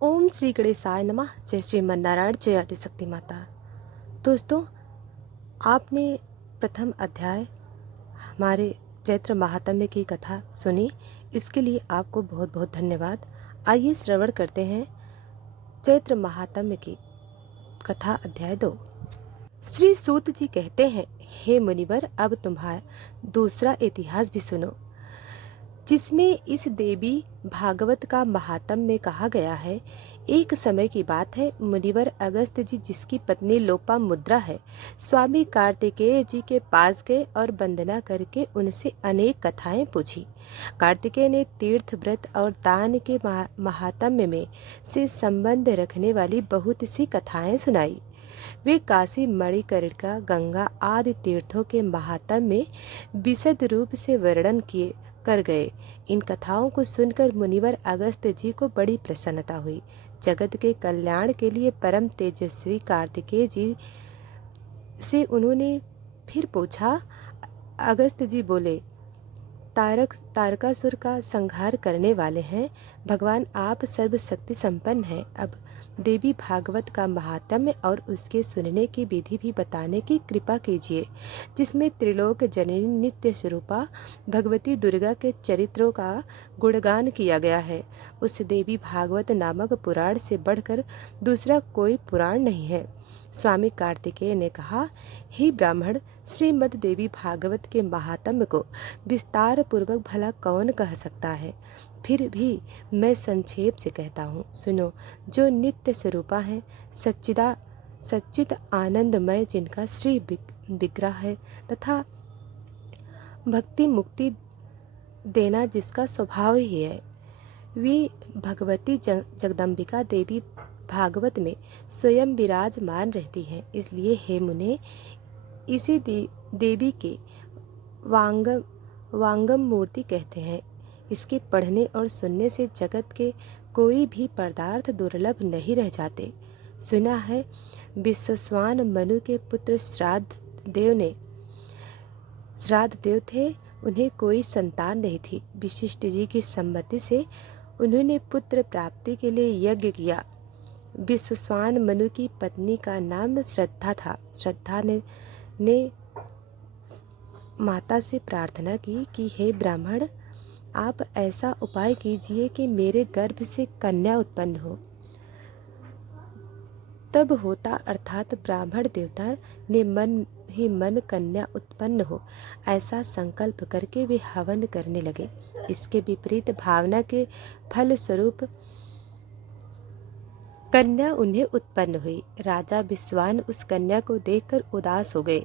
ओम श्री गणेशाय नमः। जय श्रीमन नारायण, जय आदिशक्ति माता। दोस्तों, आपने प्रथम अध्याय हमारे चैत्र महात्म्य की कथा सुनी, इसके लिए आपको बहुत बहुत धन्यवाद। आइए श्रवण करते हैं चैत्र महात्म्य की कथा अध्याय 2। श्री सूत जी कहते हैं, हे मुनिवर, अब तुम्हारा दूसरा इतिहास भी सुनो, जिसमें इस देवी भागवत का महात्म्य में कहा गया है। एक समय की बात है, मुनिवर अगस्त्य जी, जिसकी पत्नी लोपामुद्रा है, स्वामी कार्तिकेय जी के पास गए और वंदना करके उनसे अनेक कथाएं पूछी। कार्तिकेय ने तीर्थ व्रत और दान के महात्म्य में से संबंध रखने वाली बहुत सी कथाएं सुनाई। वे काशी, मणिकर्णिका, गंगा आदि तीर्थों के महात्म्य में विशद रूप से वर्णन किए कर गए। इन कथाओं को सुनकर मुनिवर अगस्त्य जी को बड़ी प्रसन्नता हुई। जगत के कल्याण के लिए परम तेजस्वी कार्तिकेय जी से उन्होंने फिर पूछा। अगस्त्य जी बोले, तारकासुर का संहार करने वाले हैं भगवान, आप सर्वशक्ति संपन्न हैं। अब देवी भागवत का महात्म्य और उसके सुनने की विधि भी बताने की कृपा कीजिए, जिसमें त्रिलोक जननी नित्य स्वरूपा भगवती दुर्गा के चरित्रों का गुणगान किया गया है। उस देवी भागवत नामक पुराण से बढ़कर दूसरा कोई पुराण नहीं है। स्वामी कार्तिकेय ने कहा, हे ब्राह्मण, श्रीमद् देवी भागवत के महात्म्य को विस्तार पूर्वक भला कौन कह सकता है। फिर भी मैं संक्षेप से कहता हूँ, सुनो। जो नित्य स्वरूपा है, सच्चित आनंदमय, जिनका श्री विग्रह है तथा भक्ति मुक्ति देना जिसका स्वभाव ही है, वे भगवती जगदम्बिका देवी भागवत में स्वयं विराजमान रहती हैं। इसलिए हे मुने, इसी देवी के वांगम मूर्ति कहते हैं। इसके पढ़ने और सुनने से जगत के कोई भी पदार्थ दुर्लभ नहीं रह जाते। सुना है, विश्वस्वान मनु के पुत्र श्राद्ध देव थे, उन्हें कोई संतान नहीं थी। वशिष्ठ जी की सम्मति से उन्होंने पुत्र प्राप्ति के लिए यज्ञ किया। विश्वस्वान मनु की पत्नी का नाम श्रद्धा था। श्रद्धा ने माता से प्रार्थना की कि हे ब्राह्मण, आप ऐसा उपाय कीजिए कि मेरे गर्भ से कन्या उत्पन्न हो। तब होता अर्थात ब्राह्मण देवता ने मन ही मन कन्या उत्पन्न हो, ऐसा संकल्प करके वे हवन करने लगे। इसके विपरीत भावना के फल स्वरूप कन्या उन्हें उत्पन्न हुई। राजा विश्वान उस कन्या को देखकर उदास हो गए।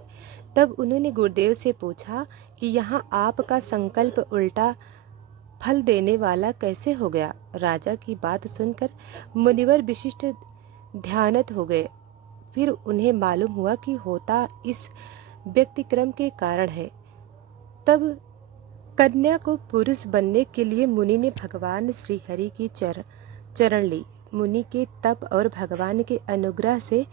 तब उन्होंने गुरुदेव से पूछा कि यहाँ आपका संकल्प उल्टा फल देने वाला कैसे हो गया। राजा की बात सुनकर मुनिवर विशिष्ट ध्यानत हो गए। फिर उन्हें मालूम हुआ कि होता इस व्यक्तिक्रम के कारण है। तब कन्या को पुरुष बनने के लिए मुनि ने भगवान श्री हरि की चरण ली। मुनि के तप और भगवान के अनुग्रह से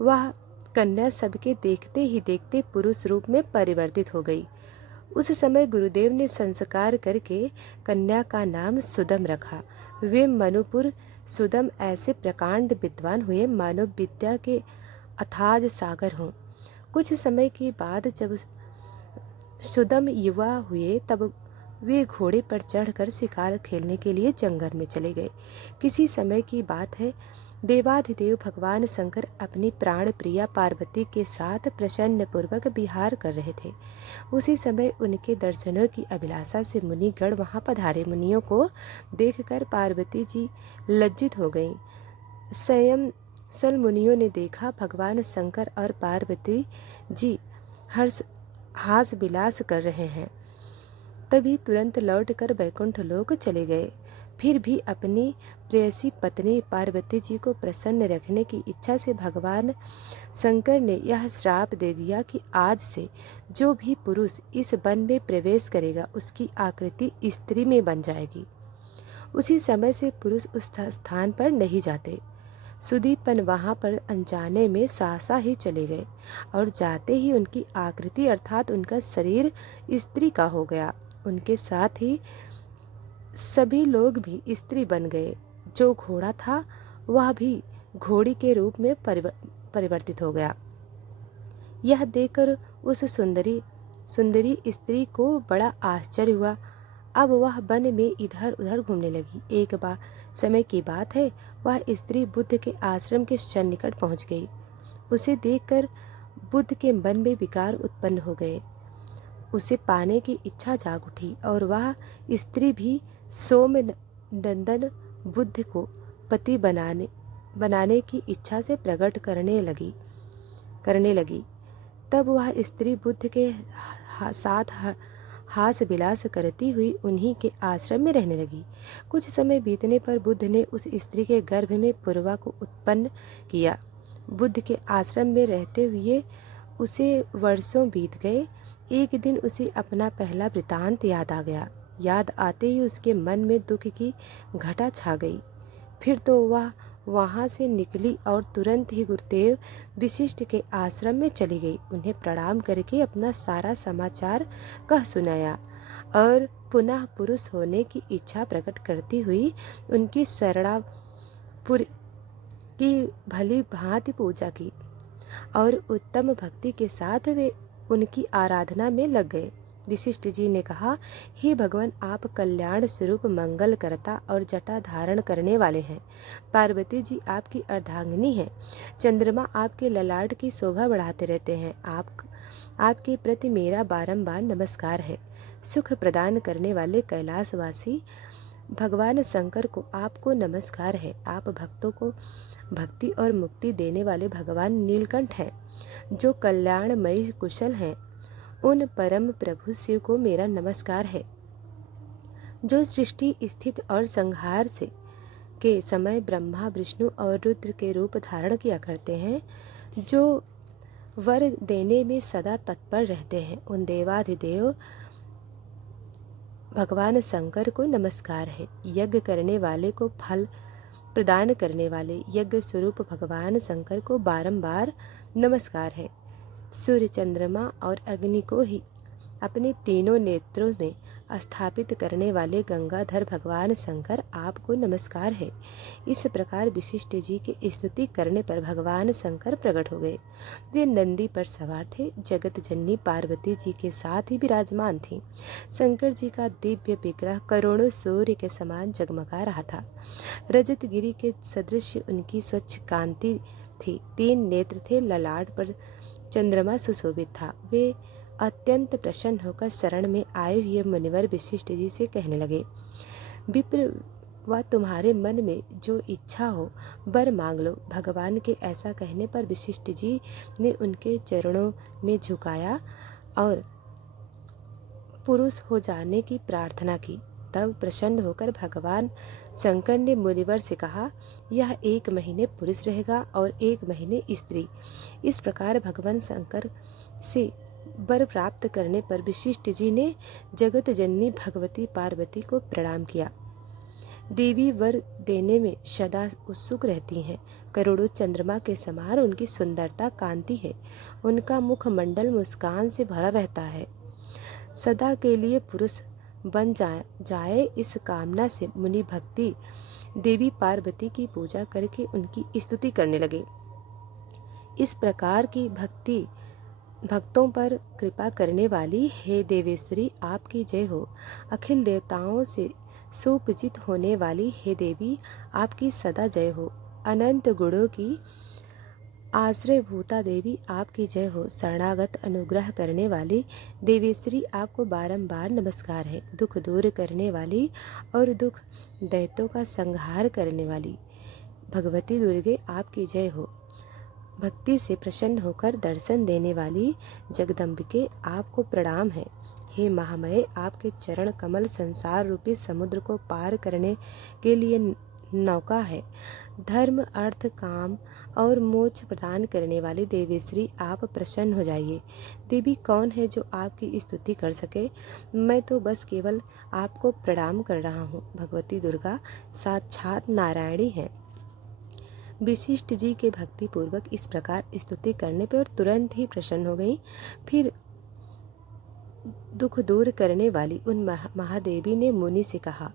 वह कन्या सबके देखते ही देखते पुरुष रूप में परिवर्तित हो गई। उस समय गुरुदेव ने संस्कार करके कन्या का नाम सुदम रखा। वे मनुपुर सुदम ऐसे प्रकांड विद्वान हुए मानो विद्या के अथाज सागर हों। कुछ समय के बाद जब सुदम युवा हुए, तब वे घोड़े पर चढ़कर शिकार खेलने के लिए जंगल में चले गए। किसी समय की बात है, देवाधिदेव भगवान शंकर अपनी प्राण प्रिया पार्वती के साथ प्रसन्न पूर्वक विहार कर रहे थे। उसी समय उनके दर्शनों की अभिलाषा से मुनिगण वहां पधारे। मुनियों को देखकर पार्वती जी लज्जित हो गईं। स्वयं सल मुनियों ने देखा भगवान शंकर और पार्वती जी हास विलास कर रहे हैं, तभी तुरंत लौटकर वैकुंठ लोक चले गए। फिर भी अपनी प्रेयसी पत्नी पार्वती जी को प्रसन्न रखने की इच्छा से भगवान शंकर ने यह श्राप दे दिया कि आज से जो भी पुरुष इस वन में प्रवेश करेगा, उसकी आकृति स्त्री में बन जाएगी। उसी समय से पुरुष उस स्थान पर नहीं जाते। सुदीपन वहां पर अनजाने में सासा ही चले गए और जाते ही उनकी आकृति अर्थात उनका शरीर स्त्री का हो गया। उनके साथ ही सभी लोग भी स्त्री बन गए। जो घोड़ा था वह भी घोड़ी के रूप में परिवर्तित हो गया। यह देखकर उस सुंदरी सुंदरी स्त्री को बड़ा आश्चर्य हुआ। अब वह वन में इधर उधर घूमने लगी। एक बार समय की बात है, वह स्त्री बुद्ध के आश्रम के सन्निकट पहुंच गई। उसे देखकर बुद्ध के मन में विकार उत्पन्न हो गए। उसे पाने की इच्छा जाग उठी और वह स्त्री भी सोमनंदन बुद्ध को पति बनाने की इच्छा से प्रकट करने लगी। तब वह स्त्री बुद्ध के साथ हास विलास करती हुई उन्हीं के आश्रम में रहने लगी। कुछ समय बीतने पर बुद्ध ने उस स्त्री के गर्भ में पूर्वा को उत्पन्न किया। बुद्ध के आश्रम में रहते हुए उसे वर्षों बीत गए। एक दिन उसे अपना पहला वृतांत याद आ गया। याद आते ही उसके मन में दुख की घटा छा गई। फिर तो वह वहाँ से निकली और तुरंत ही गुरुदेव वशिष्ठ के आश्रम में चली गई। उन्हें प्रणाम करके अपना सारा समाचार कह सुनाया और पुनः पुरुष होने की इच्छा प्रकट करती हुई उनकी शरणापुर की भली भांति पूजा की और उत्तम भक्ति के साथ वे उनकी आराधना में लग गए। वशिष्ठ जी ने कहा, हे भगवान, आप कल्याण स्वरूप मंगल करता और जटा धारण करने वाले हैं। पार्वती जी आपकी अर्धांगिनी हैं। चंद्रमा आपके ललाट की शोभा बढ़ाते रहते हैं। आपके प्रति मेरा बारंबार नमस्कार है। सुख प्रदान करने वाले कैलाशवासी भगवान शंकर को आपको नमस्कार है। आप भक्तों को भक्ति और मुक्ति देने वाले भगवान नीलकंठ हैं, जो कल्याणमयी कुशल हैं। उन परम प्रभु शिव को मेरा नमस्कार है, जो सृष्टि स्थिति और संहार से के समय ब्रह्मा विष्णु और रुद्र के रूप धारण किया करते हैं, जो वर देने में सदा तत्पर रहते हैं। उन देवाधिदेव भगवान शंकर को नमस्कार है। यज्ञ करने वाले को फल प्रदान करने वाले यज्ञ स्वरूप भगवान शंकर को बारंबार नमस्कार है। सूर्य, चंद्रमा और अग्नि को ही अपने तीनों नेत्रों में स्थापित करने वाले गंगाधर भगवान शंकर आपको नमस्कार है। इस प्रकार वशिष्ठ जी के स्तुति करने पर भगवान शंकर प्रकट हो गए। वे नंदी पर सवार थे। जगत जननी पार्वती जी के साथ ही विराजमान थी। शंकर जी का दिव्य विग्रह करोड़ों सूर्य के समान जगमगा रहा था। रजत गिरी के सदृश उनकी स्वच्छ कांति थी। 3 नेत्र थे। ललाट पर चंद्रमा सुशोभित था। वे अत्यंत प्रसन्न होकर शरण में आए हुए मुनिवर वशिष्ठ जी से कहने लगे, विप्र, वह तुम्हारे मन में जो इच्छा हो वर मांग लो। भगवान के ऐसा कहने पर वशिष्ठ जी ने उनके चरणों में झुकाया और पुरुष हो जाने की प्रार्थना की। तब प्रसन्न होकर भगवान शंकर ने मुनिवर से कहा, यह 1 महीने पुरुष रहेगा और 1 महीने स्त्री। इस प्रकार भगवान शंकर से वर प्राप्त करने पर वशिष्ठ जी ने जगत जननी भगवती पार्वती को प्रणाम किया। देवी वर देने में सदा उत्सुक रहती हैं। करोड़ों चंद्रमा के समान उनकी सुंदरता कांति है। उनका मुखमंडल मुस्कान से भरा रहता है। सदा के लिए पुरुष बन जाए इस कामना से मुनि भक्ति देवी पार्वती की पूजा करके उनकी स्तुति करने लगे। इस प्रकार की भक्ति भक्तों पर कृपा करने वाली हे देवेश्वरी, आपकी जय हो। अखिल देवताओं से सुपूजित होने वाली हे देवी, आपकी सदा जय हो। अनंत गुणों की आश्रयभूता देवी, आपकी जय हो। शरणागत अनुग्रह करने वाली देवेश्वरी, आपको बारंबार नमस्कार है। दुख दूर करने वाली और दुख दैत्यों का संहार करने वाली भगवती दुर्गे, आपकी जय हो। भक्ति से प्रसन्न होकर दर्शन देने वाली जगदम्बिके, आपको प्रणाम है। हे महामये, आपके चरण कमल संसार रूपी समुद्र को पार करने के लिए नौका है। धर्म, अर्थ, काम और मोक्ष प्रदान करने वाली देवेश्वरी, आप प्रसन्न हो जाइए। देवी, कौन है जो आपकी स्तुति कर सके? मैं तो बस केवल आपको प्रणाम कर रहा हूँ। भगवती दुर्गा साक्षात नारायणी हैं। वशिष्ठ जी के भक्ति पूर्वक इस प्रकार स्तुति करने पर तुरंत ही प्रसन्न हो गई। फिर दुख दूर करने वाली उन महादेवी ने मुनि से कहा,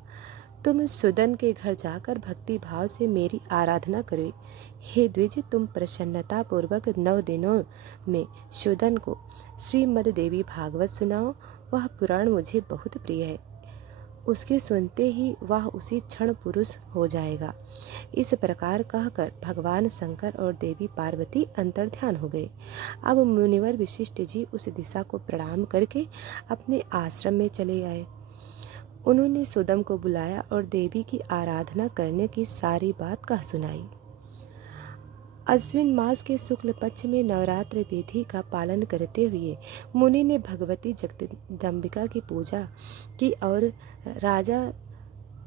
तुम सुदन के घर जाकर भक्ति भाव से मेरी आराधना करो। हे द्विज, तुम प्रसन्नता पूर्वक 9 दिनों में सुदन को श्रीमद् देवी भागवत सुनाओ। वह पुराण मुझे बहुत प्रिय है। उसके सुनते ही वह उसी क्षण पुरुष हो जाएगा। इस प्रकार कहकर भगवान शंकर और देवी पार्वती अंतर्ध्यान हो गए। अब मुनिवर वशिष्ठ जी उस दिशा को प्रणाम करके अपने आश्रम में चले आए। उन्होंने सुदम को बुलाया और देवी की आराधना करने की सारी बात कह सुनाई। अश्विन मास के शुक्ल पक्ष में नवरात्र विधि का पालन करते हुए मुनि ने भगवती जगदम्बिका की पूजा की और राजा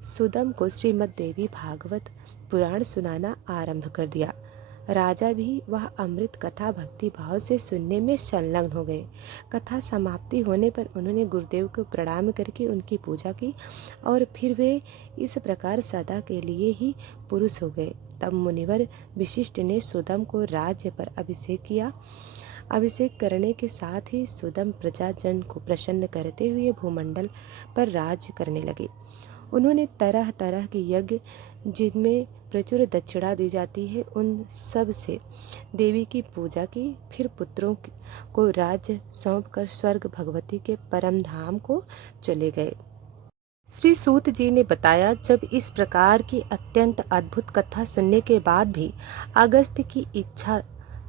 सुदम को श्रीमद् देवी भागवत पुराण सुनाना आरंभ कर दिया। राजा भी वह अमृत कथा भक्ति भाव से सुनने में संलग्न हो गए। कथा समाप्ति होने पर उन्होंने गुरुदेव को प्रणाम करके उनकी पूजा की और फिर वे इस प्रकार सदा के लिए ही पुरुष हो गए। तब मुनिवर वशिष्ठ ने सुदम को राज्य पर अभिषेक किया। अभिषेक करने के साथ ही सुदम प्रजाजन को प्रसन्न करते हुए भूमंडल पर राज्य करने लगे। उन्होंने तरह तरह के यज्ञ जिनमें प्रचुर दक्षिणा दी जाती है उन सब से देवी की पूजा की। फिर पुत्रों को राज्य सौंपकर स्वर्ग भगवती के परम धाम को चले गए। श्री सूत जी ने बताया, जब इस प्रकार की अत्यंत अद्भुत कथा सुनने के बाद भी अगस्त्य की इच्छा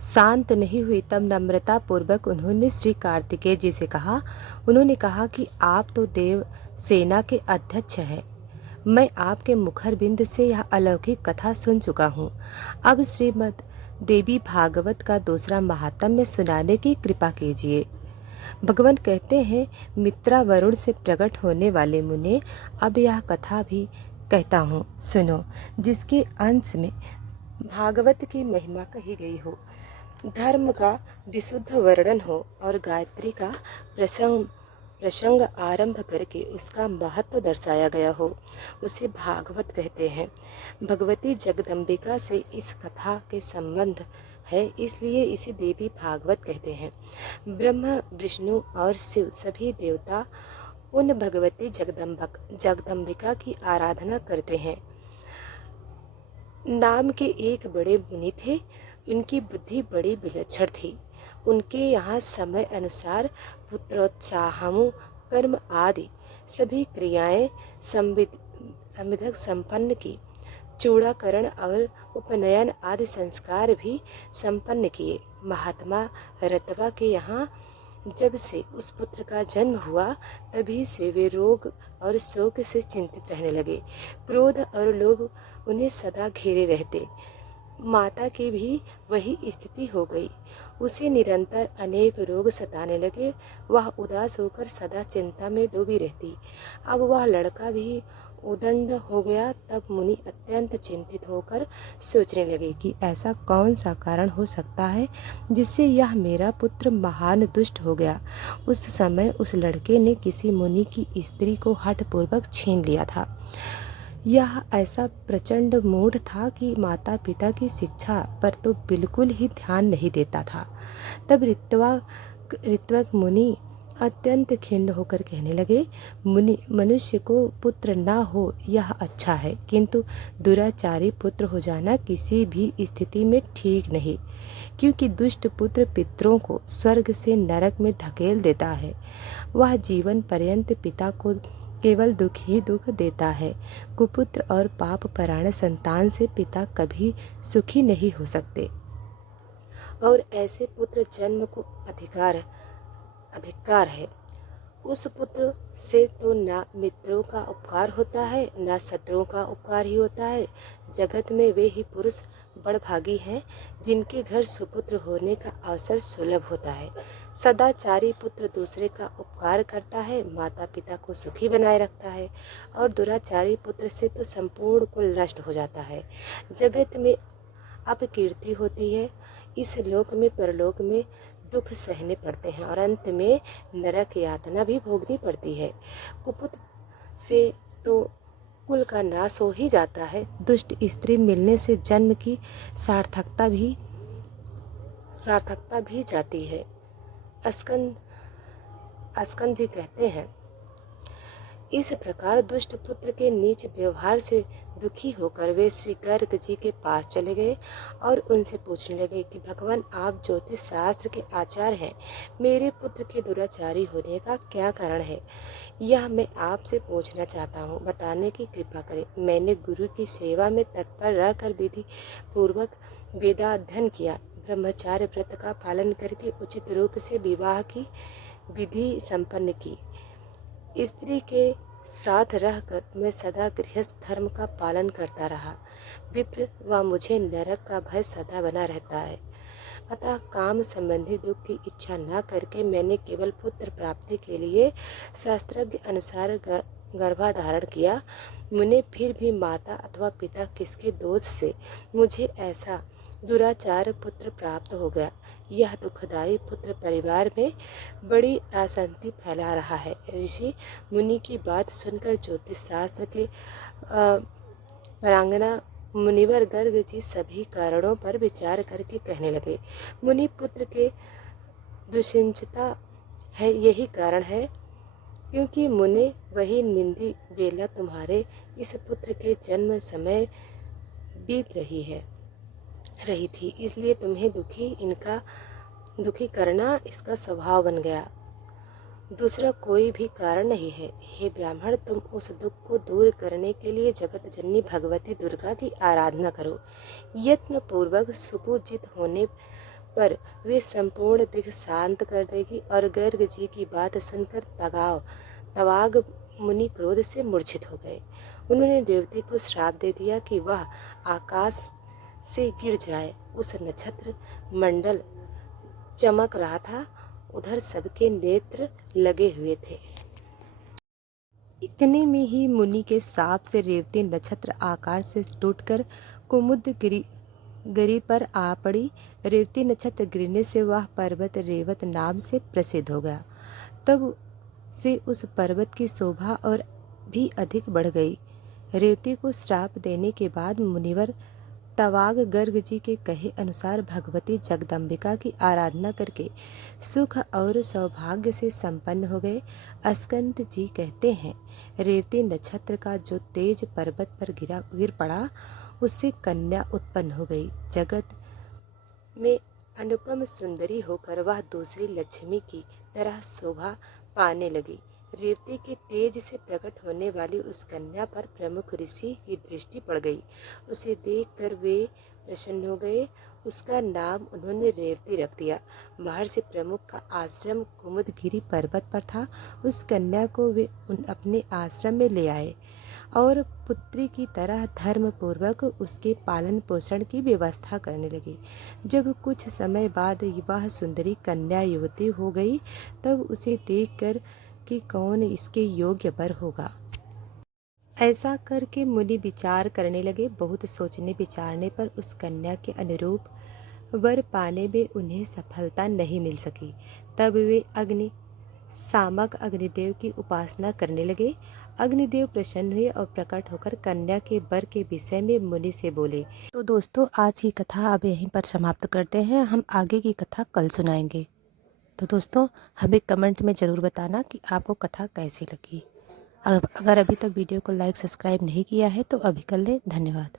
शांत नहीं हुई, तब नम्रता पूर्वक उन्होंने श्री कार्तिकेय जी से कहा। उन्होंने कहा कि आप तो देव सेना के अध्यक्ष हैं। मैं आपके मुखर बिंद से यह अलौकिक कथा सुन चुका हूँ। अब श्रीमद् देवी भागवत का दूसरा महात्म्य सुनाने की कृपा कीजिए। भगवान कहते हैं, मित्रा वरुण से प्रकट होने वाले मुने, अब यह कथा भी कहता हूँ, सुनो, जिसके अंश में भागवत की महिमा कही गई हो, धर्म का विशुद्ध वर्णन हो और गायत्री का प्रसंग आरंभ करके उसका महत्व दर्शाया गया हो, उसे भागवत कहते हैं। भगवती जगदम्बिका से इस कथा के संबंध है, इसलिए इसे देवी भागवत कहते हैं। ब्रह्मा, विष्णु और शिव सभी देवता उन भगवती जगदम्बिका की आराधना करते हैं। नाम के एक बड़े मुनि थे। उनकी बुद्धि बड़ी विलक्षण थी। उनके यहाँ समय अनुसार पुत्रोत्साहमु कर्म आदि सभी क्रियाएं संविधिक संपन्न की। चूड़ाकरण और उपनयन आदि संस्कार भी संपन्न किए। महात्मा रतवा के यहाँ जब से उस पुत्र का जन्म हुआ, तभी से वे रोग और शोक से चिंतित रहने लगे। क्रोध और लोभ उन्हें सदा घेरे रहते। माता की भी वही स्थिति हो गई। उसे निरंतर अनेक रोग सताने लगे। वह उदास होकर सदा चिंता में डूबी रहती। अब वह लड़का भी उदंड हो गया। तब मुनि अत्यंत चिंतित होकर सोचने लगे कि ऐसा कौन सा कारण हो सकता है जिससे यह मेरा पुत्र महान दुष्ट हो गया। उस समय उस लड़के ने किसी मुनि की स्त्री को हठपूर्वक छीन लिया था। यह ऐसा प्रचंड मूढ़ था कि माता पिता की शिक्षा पर तो बिल्कुल ही ध्यान नहीं देता था। तब ऋत्विक मुनि अत्यंत खिन्न होकर कहने लगे, मनुष्य को पुत्र ना हो यह अच्छा है, किंतु दुराचारी पुत्र हो जाना किसी भी स्थिति में ठीक नहीं, क्योंकि दुष्ट पुत्र पितरों को स्वर्ग से नरक में धकेल देता है। वह जीवन पर्यंत पिता को केवल दुख ही दुख देता है। कुपुत्र और पाप परायण संतान से पिता कभी सुखी नहीं हो सकते और ऐसे पुत्र जन्म को अधिकार है। उस पुत्र से तो ना मित्रों का उपकार होता है, ना शत्रुओं का उपकार ही होता है। जगत में वे ही पुरुष बड़भागी हैं जिनके घर सुपुत्र होने का अवसर सुलभ होता है। सदाचारी पुत्र दूसरे का उपकार करता है, माता पिता को सुखी बनाए रखता है, और दुराचारी पुत्र से तो संपूर्ण कुल नष्ट हो जाता है। जगत में अपकीर्ति होती है। इस लोक में परलोक में दुख सहने पड़ते हैं और अंत में नरक यातना भी भोगनी पड़ती है। कुपुत्र से तो कुल का नाश हो ही जाता है। दुष्ट स्त्री मिलने से जन्म की सार्थकता भी जाती है। अस्कंद जी कहते हैं, इस प्रकार दुष्ट पुत्र के नीच व्यवहार से दुखी होकर वे श्री गर्ग जी के पास चले गए और उनसे पूछने लगे कि भगवान, आप ज्योतिष शास्त्र के आचार्य हैं, मेरे पुत्र के दुराचारी होने का क्या कारण है, यह मैं आपसे पूछना चाहता हूँ, बताने की कृपा करें। मैंने गुरु की सेवा में तत्पर रहकर विधि पूर्वक वेदाध्ययन किया, ब्रह्मचार्य व्रत का पालन करके उचित रूप से विवाह की विधि संपन्न की। स्त्री के साथ रहकर मैं सदा गृहस्थ धर्म का पालन करता रहा। विप्र, व मुझे नरक का भय सदा बना रहता है। अतः काम संबंधी दुख की इच्छा न करके मैंने केवल पुत्र प्राप्ति के लिए शास्त्रज्ञ अनुसार गर्भाधारण किया। मुने, फिर भी माता अथवा पिता किसके दोष से मुझे ऐसा दुराचार पुत्र प्राप्त हो गया। यह दुखदायी पुत्र परिवार में बड़ी अशांति फैला रहा है। ऋषि मुनि की बात सुनकर ज्योतिष शास्त्र के परांगना मुनिवर गर्ग जी सभी कारणों पर विचार करके कहने लगे, मुनि पुत्र के दुश्चिंता है, यही कारण है क्योंकि मुने वही निंदी बेला तुम्हारे इस पुत्र के जन्म समय बीत रही थी, इसलिए तुम्हें दुखी करना इसका स्वभाव बन गया। दूसरा कोई भी कारण नहीं है। हे ब्राह्मण, तुम उस दुख को दूर करने के लिए जगत जननी भगवती दुर्गा की आराधना करो। यत्न पूर्वक सुपूजित होने पर वे संपूर्ण दिख शांत कर देगी। और गर्ग जी की बात सुनकर तवाग मुनि क्रोध से मूर्छित हो गए। उन्होंने रेवती को श्राप दे दिया कि वह आकाश से गिर जाए। उस नक्षत्र मंडल चमक रहा था, उधर सबके नेत्र लगे हुए थे। इतने में ही मुनि के साप से रेवती नक्षत्र आकाश से टूटकर कुमुद गिरी पर आ पड़ी। रेवती नक्षत्र गिरने से वह पर्वत रेवत नाम से प्रसिद्ध हो गया। तब से उस पर्वत की शोभा और भी अधिक बढ़ गई। रेवती को श्राप देने के बाद मुनिवर तवाग गर्ग जी के कहे अनुसार भगवती जगदम्बिका की आराधना करके सुख और सौभाग्य से संपन्न हो गए। अस्कंद जी कहते हैं, रेवती नक्षत्र का जो तेज पर्वत पर गिर पड़ा, उससे कन्या उत्पन्न हो गई। जगत में अनुपम सुंदरी होकर वह दूसरी लक्ष्मी की तरह शोभा पाने लगी। रेवती के तेज से प्रकट होने वाली उस कन्या पर प्रमुख ऋषि की दृष्टि पड़ गई। उसे देखकर वे प्रसन्न हो गए। उसका नाम उन्होंने रेवती रख दिया। महर्षि प्रमुख का आश्रम कुमुदगिरी पर्वत पर था। उस कन्या को वे अपने आश्रम में ले आए और पुत्री की तरह धर्म पूर्वक उसके पालन पोषण की व्यवस्था करने लगे। जब कुछ समय बाद वह सुंदरी कन्या युवती हो गई, तब उसे देखकर कि कौन इसके योग्य वर होगा, ऐसा करके मुनि विचार करने लगे। बहुत सोचने विचारने पर उस कन्या के अनुरूप वर पाने में उन्हें सफलता नहीं मिल सकी। तब वे सामक अग्निदेव की उपासना करने लगे। अग्निदेव प्रसन्न हुए और प्रकट होकर कन्या के वर के विषय में मुनि से बोले। तो दोस्तों, आज की कथा अब यहीं पर समाप्त करते हैं। हम आगे की कथा कल सुनाएंगे। तो दोस्तों, हमें कमेंट में ज़रूर बताना कि आपको कथा कैसी लगी। अगर अभी तक वीडियो को लाइक सब्सक्राइब नहीं किया है तो अभी कर लें। धन्यवाद।